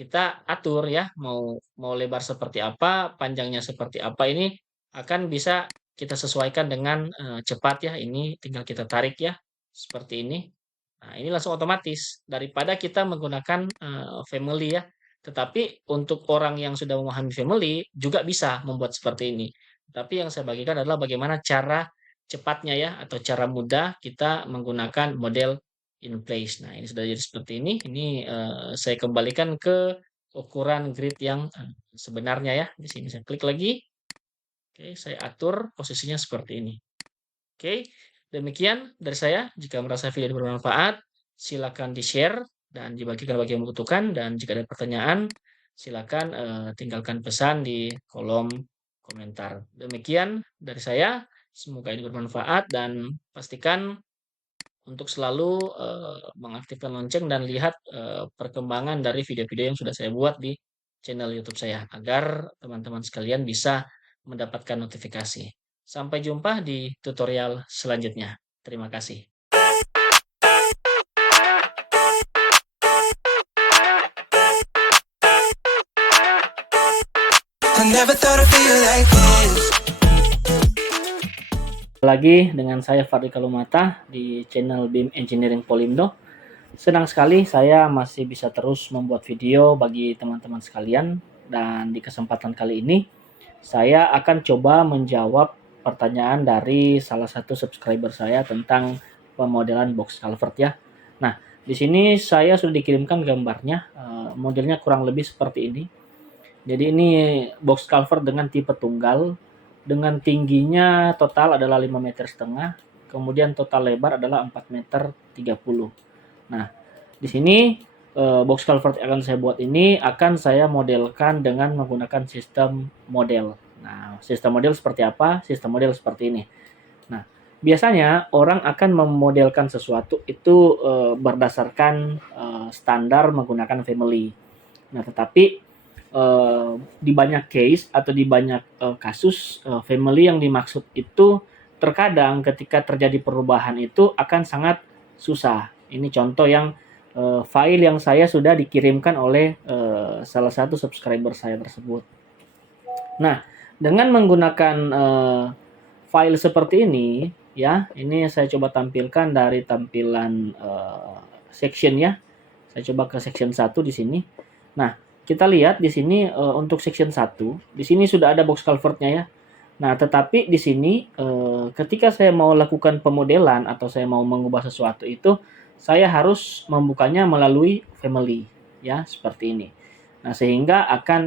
kita atur ya, mau mau lebar seperti apa, panjangnya seperti apa, ini akan bisa kita sesuaikan dengan, cepat ya, ini tinggal kita tarik ya, seperti ini. Nah, ini langsung otomatis, daripada kita menggunakan, family ya. Tetapi untuk orang yang sudah memahami family, juga bisa membuat seperti ini. Tapi yang saya bagikan adalah bagaimana cara cepatnya ya, atau cara mudah kita menggunakan model in place. Nah, ini sudah jadi seperti ini, saya kembalikan ke ukuran grid yang, sebenarnya ya. Di sini saya klik lagi, oke, saya atur posisinya seperti ini. Oke, demikian dari saya. Jika merasa video ini bermanfaat, silakan di-share dan dibagikan bagi yang membutuhkan, dan jika ada pertanyaan, silakan, tinggalkan pesan di kolom komentar. Demikian dari saya, semoga ini bermanfaat dan pastikan untuk selalu, mengaktifkan lonceng dan lihat, perkembangan dari video-video yang sudah saya buat di channel YouTube saya, agar teman-teman sekalian bisa mendapatkan notifikasi. Sampai jumpa di tutorial selanjutnya. Terima kasih. I never thought I'd feel like this. Lagi dengan saya Fadli Kalumata di channel BIM Engineering Polindo. Senang sekali saya masih bisa terus membuat video bagi teman-teman sekalian, dan di kesempatan kali ini saya akan coba menjawab pertanyaan dari salah satu subscriber saya tentang pemodelan box culvert ya. Nah, di sini saya sudah dikirimkan gambarnya, modelnya kurang lebih seperti ini. Jadi ini box culvert dengan tipe tunggal, dengan tingginya total adalah 5,5 meter, kemudian total lebar adalah 4,30 meter. Nah, di sini box culvert yang akan saya buat ini akan saya modelkan dengan menggunakan sistem model. Nah, sistem model seperti apa? Sistem model seperti ini. Nah, biasanya orang akan memodelkan sesuatu itu berdasarkan standar menggunakan family. Nah, tetapi di banyak case atau di banyak kasus, family yang dimaksud itu terkadang ketika terjadi perubahan itu akan sangat susah. Ini contoh yang file yang saya sudah dikirimkan oleh salah satu subscriber saya tersebut. Nah, dengan menggunakan file seperti ini ya, ini saya coba tampilkan dari tampilan section ya. Saya coba ke section 1 di sini. Nah, kita lihat di sini untuk section 1, di sini sudah ada box culvert-nya ya. Nah, tetapi di sini ketika saya mau lakukan pemodelan atau saya mau mengubah sesuatu itu, saya harus membukanya melalui family ya, seperti ini. Nah, sehingga akan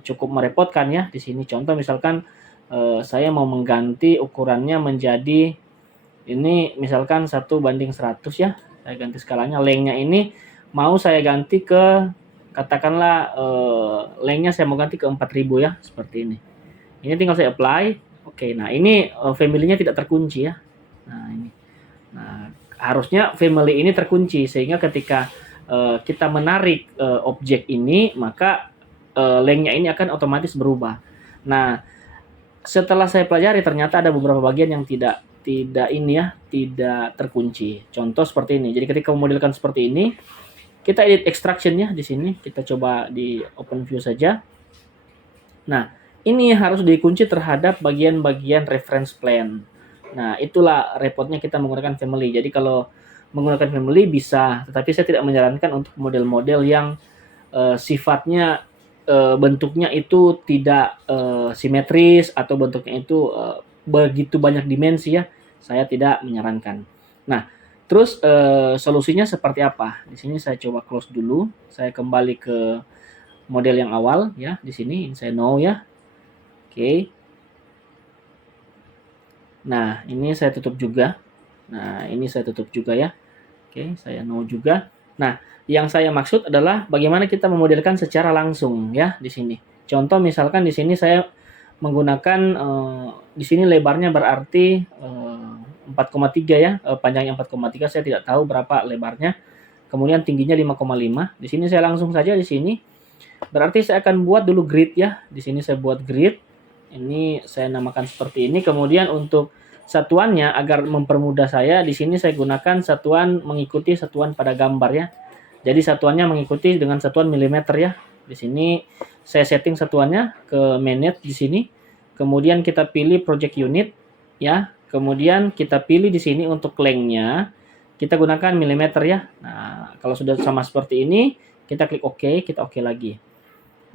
cukup merepotkan ya di sini. Contoh misalkan saya mau mengganti ukurannya menjadi ini misalkan 1:100 ya. Saya ganti skalanya, lengthnya ini mau saya ganti ke katakanlah lengthnya saya mau ganti ke 4000 ya, seperti ini. Ini tinggal saya apply. Oke, nah ini family-nya tidak terkunci ya. Nah, ini. Nah, harusnya family ini terkunci sehingga ketika kita menarik objek ini, maka lengthnya ini akan otomatis berubah. Nah, setelah saya pelajari ternyata ada beberapa bagian yang tidak ini ya, tidak terkunci. Contoh seperti ini. Jadi ketika memodelkan seperti ini, kita edit extraction ya di sini. Kita coba di open view saja. Nah, ini harus dikunci terhadap bagian-bagian reference plan. Nah, itulah repotnya kita menggunakan family. Jadi kalau menggunakan family bisa, tetapi saya tidak menyarankan untuk model-model yang sifatnya bentuknya itu tidak simetris atau bentuknya itu begitu banyak dimensi ya. Saya tidak menyarankan. Nah, terus solusinya seperti apa? Di sini saya coba close dulu. Saya kembali ke model yang awal ya. Di sini saya no ya. Oke. Nah, ini saya tutup juga. Nah, ini saya tutup juga ya. Oke, saya no juga. Nah, yang saya maksud adalah bagaimana kita memodelkan secara langsung ya di sini. Contoh misalkan di sini saya menggunakan di sini lebarnya berarti 4,3 ya, panjangnya 4,3, saya tidak tahu berapa lebarnya. Kemudian tingginya 5,5. Di sini saya langsung saja di sini. Berarti saya akan buat dulu grid ya. Di sini saya buat grid. Ini saya namakan seperti ini. Kemudian untuk satuannya agar mempermudah saya, di sini saya gunakan satuan mengikuti satuan pada gambar ya. Jadi satuannya mengikuti dengan satuan milimeter ya. Di sini saya setting satuannya ke manage di sini. Kemudian kita pilih project unit ya. Kemudian kita pilih di sini untuk length-nya kita gunakan milimeter ya. Nah, kalau sudah sama seperti ini, kita klik OK, kita OK lagi.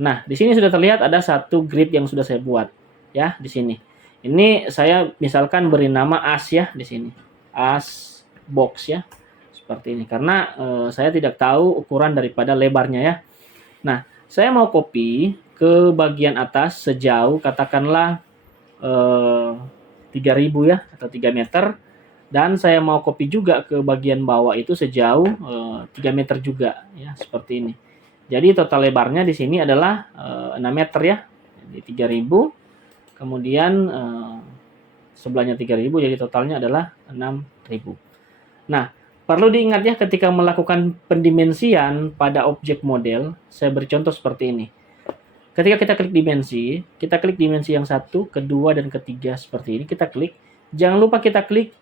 Nah, di sini sudah terlihat ada satu grid yang sudah saya buat ya di sini. Ini saya misalkan beri nama as ya di sini. As box ya. Seperti ini karena saya tidak tahu ukuran daripada lebarnya ya. Nah, saya mau copy ke bagian atas sejauh katakanlah 3000 ya atau 3 meter dan saya mau copy juga ke bagian bawah itu sejauh 3 meter juga ya seperti ini. Jadi total lebarnya di sini adalah 6 meter ya. Jadi 3000 kemudian sebelahnya 3000 jadi totalnya adalah 6000. Nah, perlu diingat ya ketika melakukan pendimensian pada objek model, saya beri contoh seperti ini. Ketika kita klik dimensi yang satu, kedua, dan ketiga seperti ini, kita klik. Jangan lupa kita klik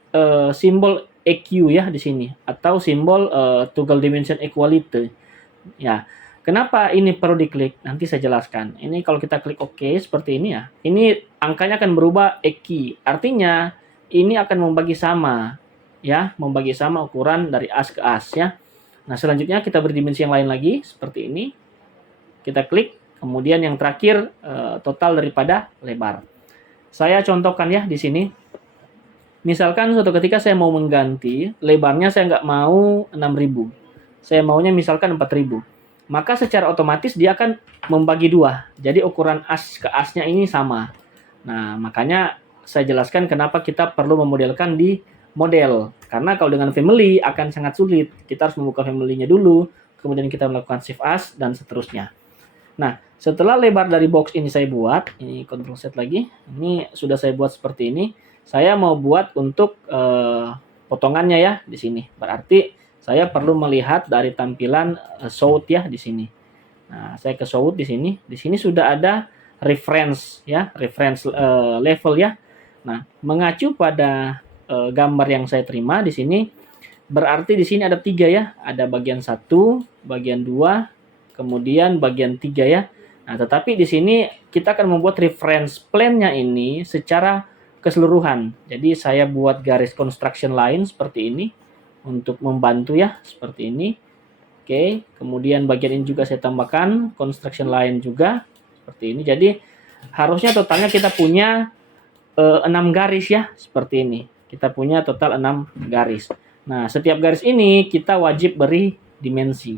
simbol EQ ya di sini atau simbol toggle dimension equality. Ya, kenapa ini perlu diklik? Nanti saya jelaskan. Ini kalau kita klik OK seperti ini ya, ini angkanya akan berubah EQ. Artinya ini akan membagi sama ya, membagi sama ukuran dari as ke as ya. Nah, selanjutnya kita beri dimensi yang lain lagi seperti ini. Kita klik. Kemudian yang terakhir total daripada lebar. Saya contohkan ya di sini. Misalkan suatu ketika saya mau mengganti lebarnya saya nggak mau 6000. Saya maunya misalkan 4000. Maka secara otomatis dia akan membagi dua. Jadi ukuran as ke asnya ini sama. Nah, makanya saya jelaskan kenapa kita perlu memodelkan di model. Karena kalau dengan family akan sangat sulit. Kita harus membuka family-nya dulu, kemudian kita melakukan shift as dan seterusnya. Nah, setelah lebar dari box ini saya buat, ini Ctrl Z lagi, ini sudah saya buat seperti ini. Saya mau buat untuk potongannya ya di sini. Berarti saya perlu melihat dari tampilan south ya di sini. Nah, saya ke south di sini. Di sini sudah ada reference ya, reference level ya. Nah, mengacu pada gambar yang saya terima di sini, berarti di sini ada 3 ya. Ada bagian 1, bagian 2, kemudian bagian 3 ya. Nah, tetapi di sini kita akan membuat reference plan-nya ini secara keseluruhan. Jadi saya buat garis construction line seperti ini untuk membantu ya, seperti ini. Oke, kemudian bagian ini juga saya tambahkan construction line juga seperti ini. Jadi harusnya totalnya kita punya 6 garis ya, seperti ini. Kita punya total 6 garis. Nah, setiap garis ini kita wajib beri dimensi.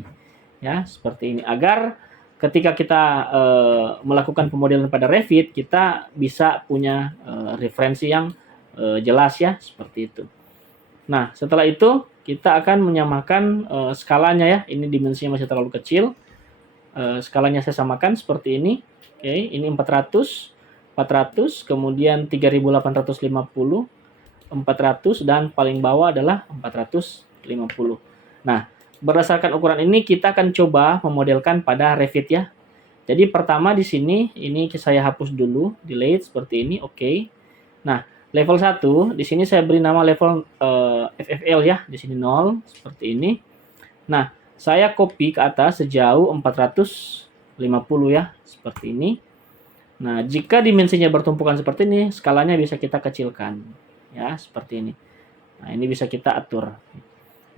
Ya, seperti ini agar ketika kita melakukan pemodelan pada Revit kita bisa punya referensi yang jelas ya seperti itu. Nah, setelah itu kita akan menyamakan skalanya ya. Ini dimensinya masih terlalu kecil. Skalanya saya samakan seperti ini. Oke, ini 400, 400, kemudian 3850, 400 dan paling bawah adalah 450. Nah, berdasarkan ukuran ini kita akan coba memodelkan pada Revit ya. Jadi pertama di sini ini saya hapus dulu, delete seperti ini, oke. Nah, level 1 di sini saya beri nama level FFL ya, di sini 0 seperti ini. Nah, saya copy ke atas sejauh 450 ya, seperti ini. Nah, jika dimensinya bertumpukan seperti ini, skalanya bisa kita kecilkan ya, seperti ini. Nah, ini bisa kita atur.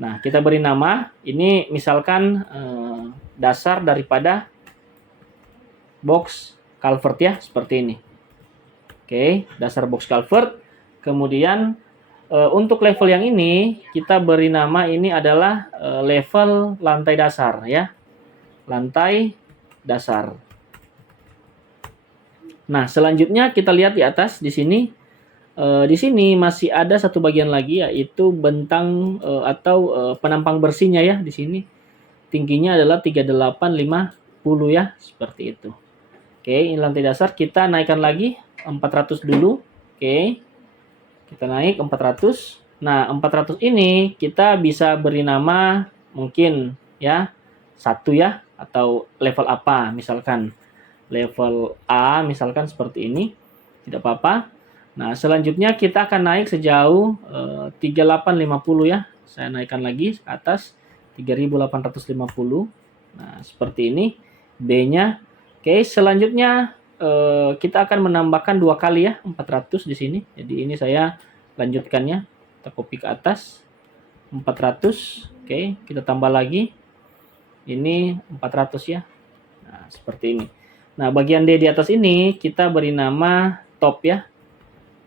Nah, kita beri nama, ini misalkan dasar daripada box culvert ya, seperti ini. Oke, dasar box culvert. Kemudian untuk level yang ini, kita beri nama ini adalah level lantai dasar ya. Lantai dasar. Nah, selanjutnya kita lihat di atas, di sini. Di sini masih ada satu bagian lagi yaitu bentang atau penampang bersihnya ya di sini. Tingginya adalah 3850 ya, seperti itu. Oke, ini lantai dasar kita naikkan lagi 400 dulu. Oke. Kita naik 400. Nah, 400 ini kita bisa beri nama mungkin ya 1 ya atau level apa misalkan. Level A misalkan seperti ini. Tidak apa-apa. Nah, selanjutnya kita akan naik sejauh 3850 ya. Saya naikkan lagi ke atas 3850. Nah, seperti ini. B-nya. Oke, selanjutnya kita akan menambahkan 2 kali ya, 400 di sini. Jadi ini saya lanjutkannya, kita copy ke atas, 400. Oke, kita tambah lagi, ini 400 ya. Nah, seperti ini. Nah, bagian D di atas ini kita beri nama top ya,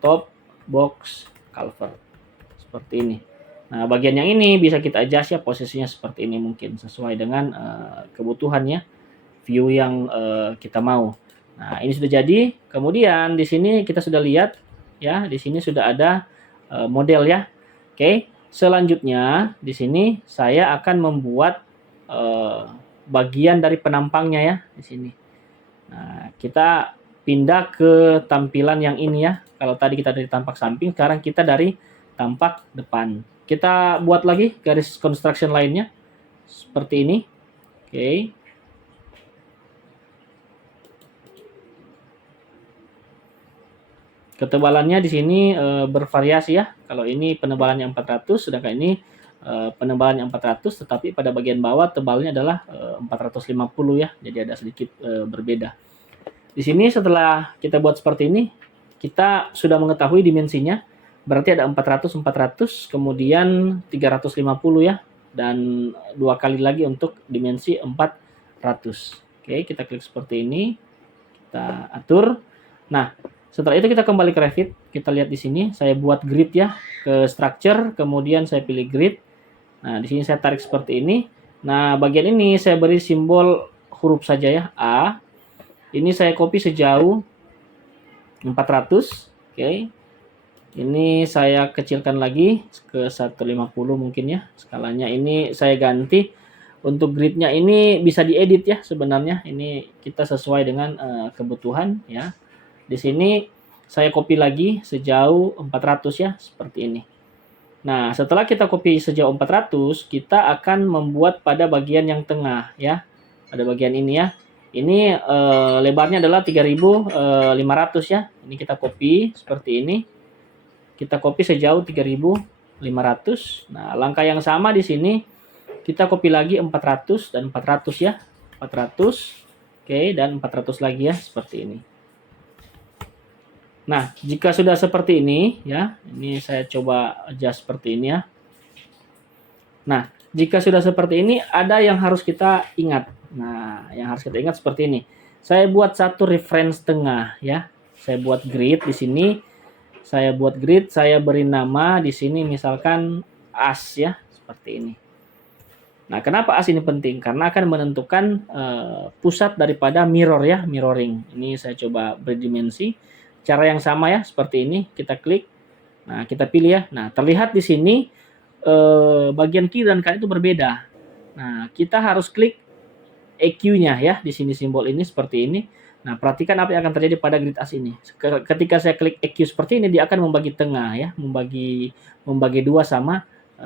top box culvert. Seperti ini. Nah, bagian yang ini bisa kita adjust ya, posisinya seperti ini mungkin, sesuai dengan kebutuhannya, view yang kita mau. Nah, ini sudah jadi. Kemudian di sini kita sudah lihat ya, di sini sudah ada model ya. Oke, selanjutnya di sini saya akan membuat bagian dari penampangnya ya di sini. Nah, kita pindah ke tampilan yang ini ya. Kalau tadi kita dari tampak samping, sekarang kita dari tampak depan. Kita buat lagi garis construction lainnya seperti ini. Oke. Ketebalannya di sini bervariasi ya. Kalau ini penebalannya 400, sedangkan ini penebalannya 400, tetapi pada bagian bawah tebalnya adalah 450 ya. Jadi ada sedikit berbeda. Di sini setelah kita buat seperti ini, kita sudah mengetahui dimensinya. Berarti ada 400, 400, kemudian 350 ya. Dan 2 kali lagi untuk dimensi 400. Oke, kita klik seperti ini. Kita atur. Nah, setelah itu kita kembali ke Revit, kita lihat di sini, saya buat grid ya, ke structure, kemudian saya pilih grid. Nah, di sini saya tarik seperti ini. Nah, bagian ini saya beri simbol huruf saja ya, A. Ini saya copy sejauh 400, oke. Ini saya kecilkan lagi ke 150 mungkin ya, skalanya ini saya ganti. Untuk gridnya ini bisa diedit ya sebenarnya, ini kita sesuai dengan kebutuhan ya. Di sini saya copy lagi sejauh 400 ya, seperti ini. Nah, setelah kita copy sejauh 400, kita akan membuat pada bagian yang tengah ya. Pada bagian ini ya. Ini lebarnya adalah 3.500 ya. Ini kita copy seperti ini. Kita copy sejauh 3.500. Nah, langkah yang sama di sini kita copy lagi 400 dan 400 ya. 400. Oke, dan 400 lagi ya, seperti ini. Nah, jika sudah seperti ini ya, ini saya coba adjust seperti ini ya. Nah, jika sudah seperti ini ada yang harus kita ingat. Nah, yang harus kita ingat seperti ini. Saya buat satu reference tengah ya. Saya buat grid di sini. Saya buat grid, saya beri nama di sini misalkan as ya, seperti ini. Nah, kenapa as ini penting? Karena akan menentukan pusat daripada mirror ya, mirroring. Ini saya coba beri dimensi. Cara yang sama ya, seperti ini. Kita klik. Nah, kita pilih ya. Nah, terlihat di sini bagian kiri dan kanan itu berbeda. Nah, kita harus klik EQ-nya ya, di sini simbol ini seperti ini. Nah, perhatikan apa yang akan terjadi pada grid as ini. Ketika saya klik EQ seperti ini, dia akan membagi tengah ya, membagi dua sama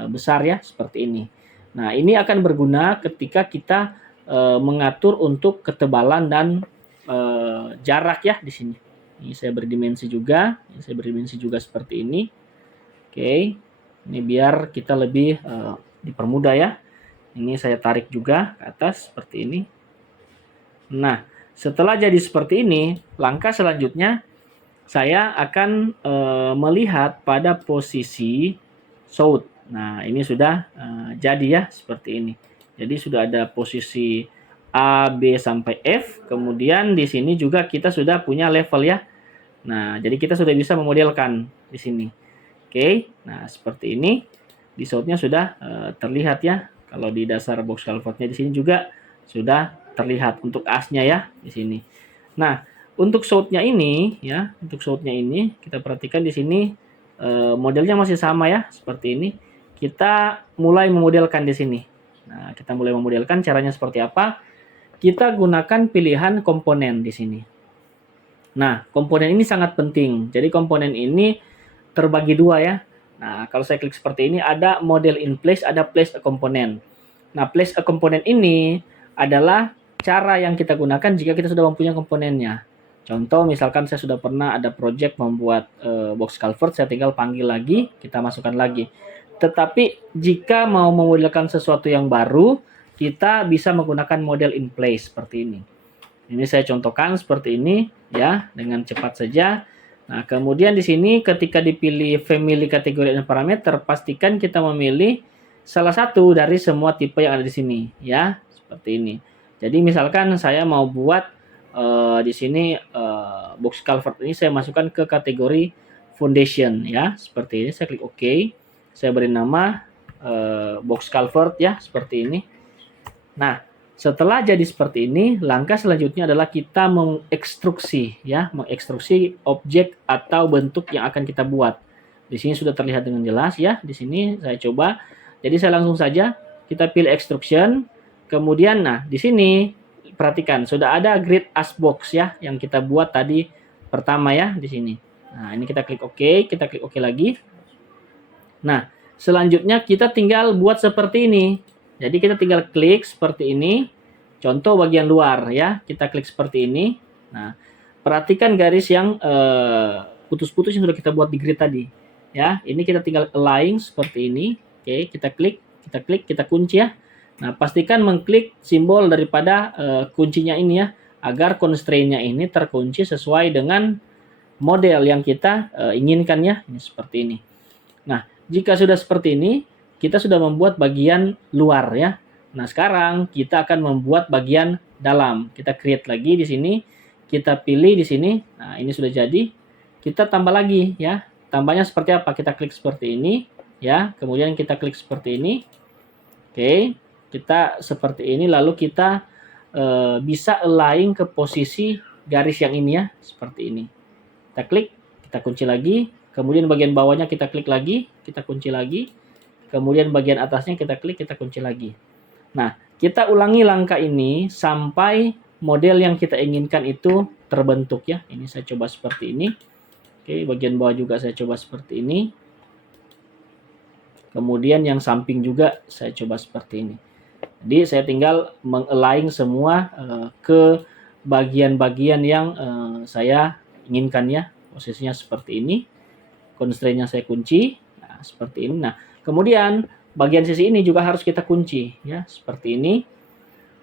besar ya, seperti ini. Nah, ini akan berguna ketika kita mengatur untuk ketebalan dan jarak ya di sini. Ini saya beri dimensi juga, seperti ini. Oke, ini biar kita lebih dipermudah ya. Ini saya tarik juga ke atas seperti ini. Nah, setelah jadi seperti ini, langkah selanjutnya saya akan melihat pada posisi south. Nah, ini sudah jadi ya, seperti ini. Jadi sudah ada posisi A, B sampai F. Kemudian di sini juga kita sudah punya level ya. Nah, jadi kita sudah bisa memodelkan di sini. Oke, nah seperti ini. Di south-nya sudah terlihat ya. Kalau di dasar box culvert-nya di sini juga sudah terlihat untuk asnya ya di sini. Nah, untuk south-nya ini ya, kita perhatikan di sini modelnya masih sama ya, seperti ini. Kita mulai memodelkan di sini. Nah, kita mulai memodelkan, caranya seperti apa? Kita gunakan pilihan komponen di sini. Nah, komponen ini sangat penting. Jadi komponen ini terbagi dua ya. Nah, kalau saya klik seperti ini, ada model in place, ada place a component. Nah, place a component ini adalah cara yang kita gunakan jika kita sudah mempunyai komponennya. Contoh, misalkan saya sudah pernah ada project membuat box culvert, saya tinggal panggil lagi, kita masukkan lagi. Tetapi jika mau memodelkan sesuatu yang baru, kita bisa menggunakan model in place seperti ini. Ini saya contohkan seperti ini ya, dengan cepat saja. Nah, kemudian di sini ketika dipilih family kategori dan parameter, pastikan kita memilih salah satu dari semua tipe yang ada di sini ya, seperti ini. Jadi misalkan saya mau buat di sini box culvert ini saya masukkan ke kategori foundation ya, seperti ini. Saya klik OK. Saya beri nama box culvert ya, seperti ini. Nah, setelah jadi seperti ini, langkah selanjutnya adalah kita mengekstruksi ya, mengekstruksi objek atau bentuk yang akan kita buat. Di sini sudah terlihat dengan jelas ya. Di sini saya coba. Jadi saya langsung saja kita pilih extrusion. Kemudian nah, di sini perhatikan sudah ada grid as box ya yang kita buat tadi pertama ya di sini. Nah, ini kita klik OK, kita klik OK lagi. Nah, selanjutnya kita tinggal buat seperti ini. Jadi kita tinggal klik seperti ini. Contoh bagian luar ya, kita klik seperti ini. Nah, perhatikan garis yang putus-putus yang sudah kita buat di grid tadi. Ya, ini kita tinggal align seperti ini. Oke, kita klik, kita kunci ya. Nah, pastikan mengklik simbol daripada kuncinya ini ya, agar constraint-nya ini terkunci sesuai dengan model yang kita inginkan ya. Ini seperti ini. Nah, jika sudah seperti ini, kita sudah membuat bagian luar ya. Nah, sekarang kita akan membuat bagian dalam. Kita create lagi di sini, kita pilih di sini. Nah, ini sudah jadi. Kita tambah lagi ya. Tambahnya seperti apa? Kita klik seperti ini ya. Kemudian kita klik seperti ini. Oke, kita seperti ini lalu kita bisa align ke posisi garis yang ini ya, seperti ini. Kita klik, kita kunci lagi. Kemudian bagian bawahnya kita klik lagi, kita kunci lagi. Kemudian bagian atasnya kita klik, kita kunci lagi. Nah, kita ulangi langkah ini sampai model yang kita inginkan itu terbentuk ya. Ini saya coba seperti ini. Oke, bagian bawah juga saya coba seperti ini. Kemudian yang samping juga saya coba seperti ini. Jadi saya tinggal mengalign semua ke bagian-bagian yang saya inginkan ya. Posisinya seperti ini. Constraint-nya saya kunci. Nah, seperti ini. Nah, kemudian bagian sisi ini juga harus kita kunci ya, seperti ini.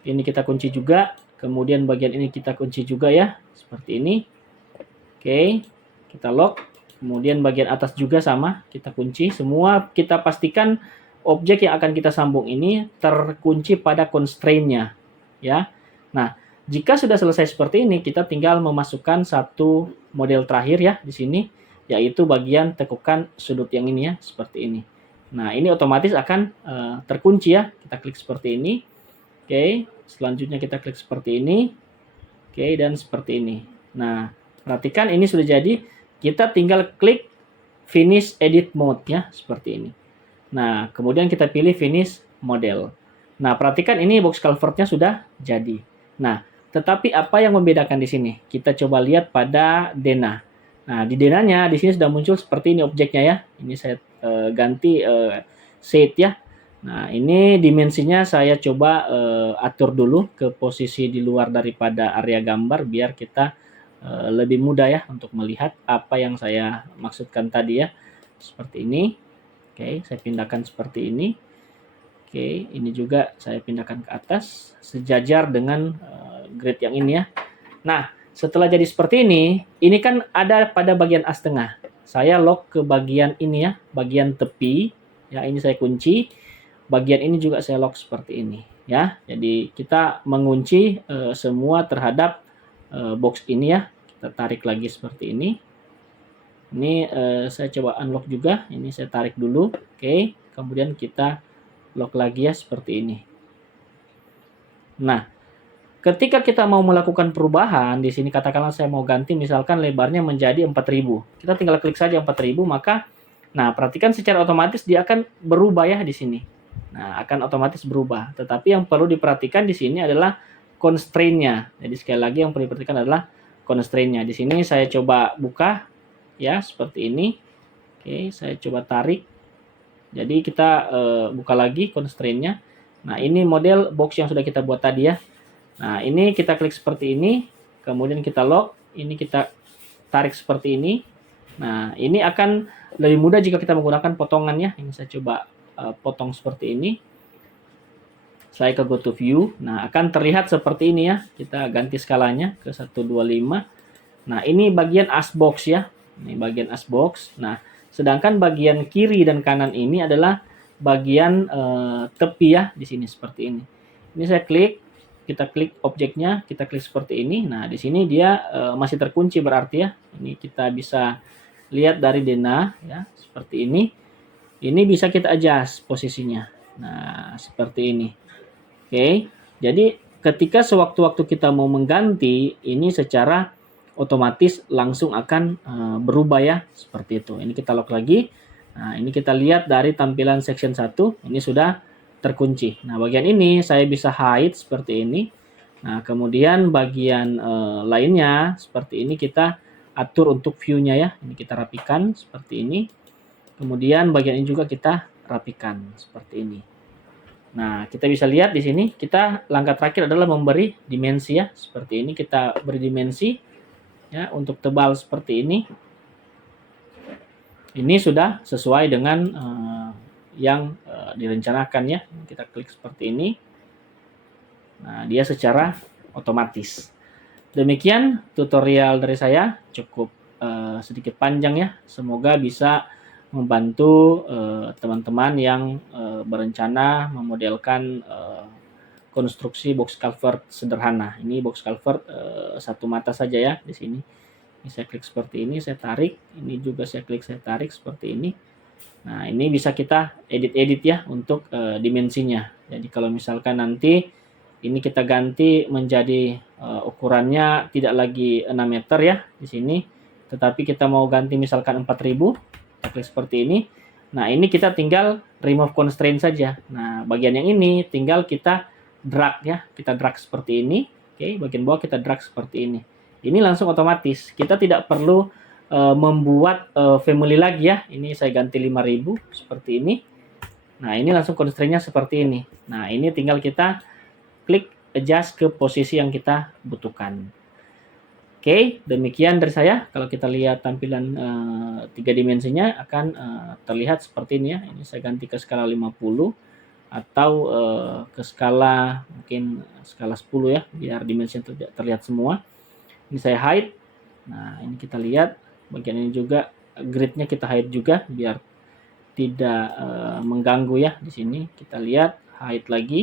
Ini kita kunci juga. Kemudian bagian ini kita kunci juga ya, seperti ini. Oke, kita lock. Kemudian bagian atas juga sama, kita kunci. Semua kita pastikan objek yang akan kita sambung ini terkunci pada constraint-nya ya. Nah, jika sudah selesai seperti ini, kita tinggal memasukkan satu model terakhir ya di sini, yaitu bagian tekukan sudut yang ini ya, seperti ini. Nah, ini otomatis akan terkunci ya. Kita klik seperti ini. Oke, selanjutnya kita klik seperti ini. Oke, dan seperti ini. Nah, perhatikan ini sudah jadi. Kita tinggal klik finish edit mode ya, seperti ini. Nah, kemudian kita pilih finish model. Nah, perhatikan ini box culvert-nya sudah jadi. Nah, tetapi apa yang membedakan di sini? Kita coba lihat pada denah. Nah, di denahnya di sini sudah muncul seperti ini objeknya ya. Ini saya ganti set ya. Nah, ini dimensinya saya coba atur dulu ke posisi di luar daripada area gambar biar kita lebih mudah ya untuk melihat apa yang saya maksudkan tadi ya. Seperti ini. Oke, saya pindahkan seperti ini. Oke, ini juga saya pindahkan ke atas sejajar dengan grid yang ini ya. Nah, setelah jadi seperti ini kan ada pada bagian as tengah. Saya lock ke bagian ini ya, bagian tepi. Ya, ini saya kunci. Bagian ini juga saya lock seperti ini ya. Jadi kita mengunci semua terhadap box ini ya. Kita tarik lagi seperti ini. Ini saya coba unlock juga. Ini saya tarik dulu. Oke, kemudian kita lock lagi ya seperti ini. Nah, ketika kita mau melakukan perubahan, di sini katakanlah saya mau ganti misalkan lebarnya menjadi 4000. Kita tinggal klik saja 4000, maka nah, perhatikan secara otomatis dia akan berubah ya di sini. Nah, akan otomatis berubah. Tetapi yang perlu diperhatikan di sini adalah constraint-nya. Jadi sekali lagi yang perlu diperhatikan adalah constraint-nya. Di sini saya coba buka ya seperti ini. Oke, saya coba tarik. Jadi kita buka lagi constraint-nya. Nah, ini model box yang sudah kita buat tadi ya. Nah, ini kita klik seperti ini, kemudian kita lock, ini kita tarik seperti ini. Nah, ini akan lebih mudah jika kita menggunakan potongannya. Ini saya coba potong seperti ini. Saya ke go to view. Nah, akan terlihat seperti ini ya. Kita ganti skalanya ke 125. Nah, ini bagian asbox ya. Ini bagian asbox. Nah, sedangkan bagian kiri dan kanan ini adalah bagian tepi ya di sini seperti ini. Ini saya klik, kita klik objeknya, kita klik seperti ini. Nah, di sini dia masih terkunci berarti ya. Ini kita bisa lihat dari denah ya, seperti ini. Ini bisa kita adjust posisinya. Nah, seperti ini. Oke. Jadi ketika sewaktu-waktu kita mau mengganti, ini secara otomatis langsung akan berubah ya, seperti itu. Ini kita lock lagi. Nah, ini kita lihat dari tampilan section 1, ini sudah terkunci. Nah, bagian ini saya bisa hide seperti ini. Nah, kemudian bagian lainnya seperti ini kita atur untuk view-nya ya. Ini kita rapikan seperti ini. Kemudian bagian ini juga kita rapikan seperti ini. Nah, kita bisa lihat di sini, kita langkah terakhir adalah memberi dimensi ya. Seperti ini kita beri dimensi ya, untuk tebal seperti ini. Ini sudah sesuai dengan yang direncanakan ya. Kita klik seperti ini. Nah, dia secara otomatis. Demikian tutorial dari saya, cukup sedikit panjang ya. Semoga bisa membantu teman-teman yang berencana memodelkan konstruksi box culvert sederhana. Ini box culvert satu mata saja ya di sini. Ini saya klik seperti ini, saya tarik. Ini juga saya klik, saya tarik seperti ini. Nah, ini bisa kita edit-edit ya untuk dimensinya. Jadi kalau misalkan nanti ini kita ganti menjadi ukurannya tidak lagi 6 meter ya di sini, tetapi kita mau ganti misalkan 4000, kita klik seperti ini. Nah, ini kita tinggal remove constraint saja. Nah, bagian yang ini tinggal kita drag ya, kita drag seperti ini. Oke, bagian bawah kita drag seperti ini. Ini langsung otomatis. Kita tidak perlu membuat family lagi ya. Ini saya ganti 5000 seperti ini. Nah, ini langsung constraint-nya seperti ini. Nah, ini tinggal kita klik adjust ke posisi yang kita butuhkan. Oke, demikian dari saya. Kalau kita lihat tampilan 3 dimensinya akan terlihat seperti ini ya. Ini saya ganti ke skala 50 atau ke skala mungkin skala 10 ya, biar dimensinya terlihat semua. Ini saya hide. Nah, ini kita lihat bagian ini juga grid-nya kita hide juga biar tidak mengganggu ya di sini. Kita lihat hide lagi.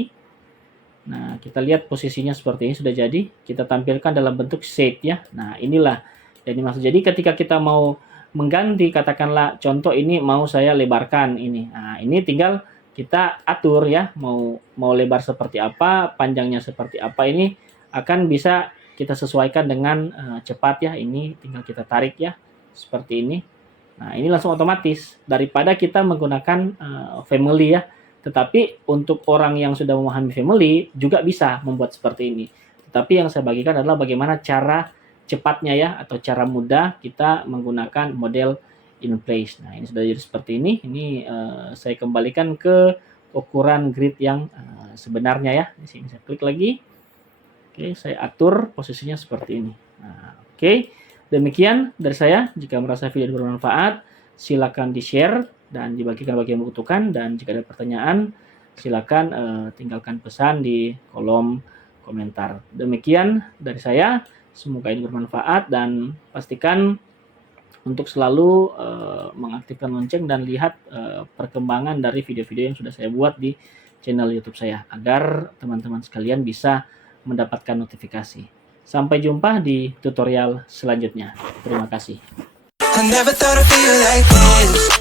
Nah, kita lihat posisinya seperti ini sudah jadi. Kita tampilkan dalam bentuk shade ya. Nah, inilah jadi maksud. Jadi ketika kita mau mengganti, katakanlah contoh ini mau saya lebarkan ini. Nah, ini tinggal kita atur ya, mau lebar seperti apa, panjangnya seperti apa, ini akan bisa kita sesuaikan dengan cepat ya. Ini tinggal kita tarik ya, seperti ini. Nah, ini langsung otomatis daripada kita menggunakan family ya. Tetapi untuk orang yang sudah memahami family juga bisa membuat seperti ini. Tetapi yang saya bagikan adalah bagaimana cara cepatnya ya, atau cara mudah kita menggunakan model in place. Nah, ini sudah jadi seperti ini. Ini saya kembalikan ke ukuran grid yang sebenarnya ya. Di sini saya klik lagi. Oke, saya atur posisinya seperti ini. Nah, oke, demikian dari saya. Jika merasa video bermanfaat, silakan di-share dan dibagikan bagi yang membutuhkan. Dan jika ada pertanyaan, silakan tinggalkan pesan di kolom komentar. Demikian dari saya. Semoga ini bermanfaat dan pastikan untuk selalu mengaktifkan lonceng dan lihat perkembangan dari video-video yang sudah saya buat di channel YouTube saya agar teman-teman sekalian bisa mendapatkan notifikasi. Sampai jumpa di tutorial selanjutnya. Terima kasih. I never thought I'd feel like this.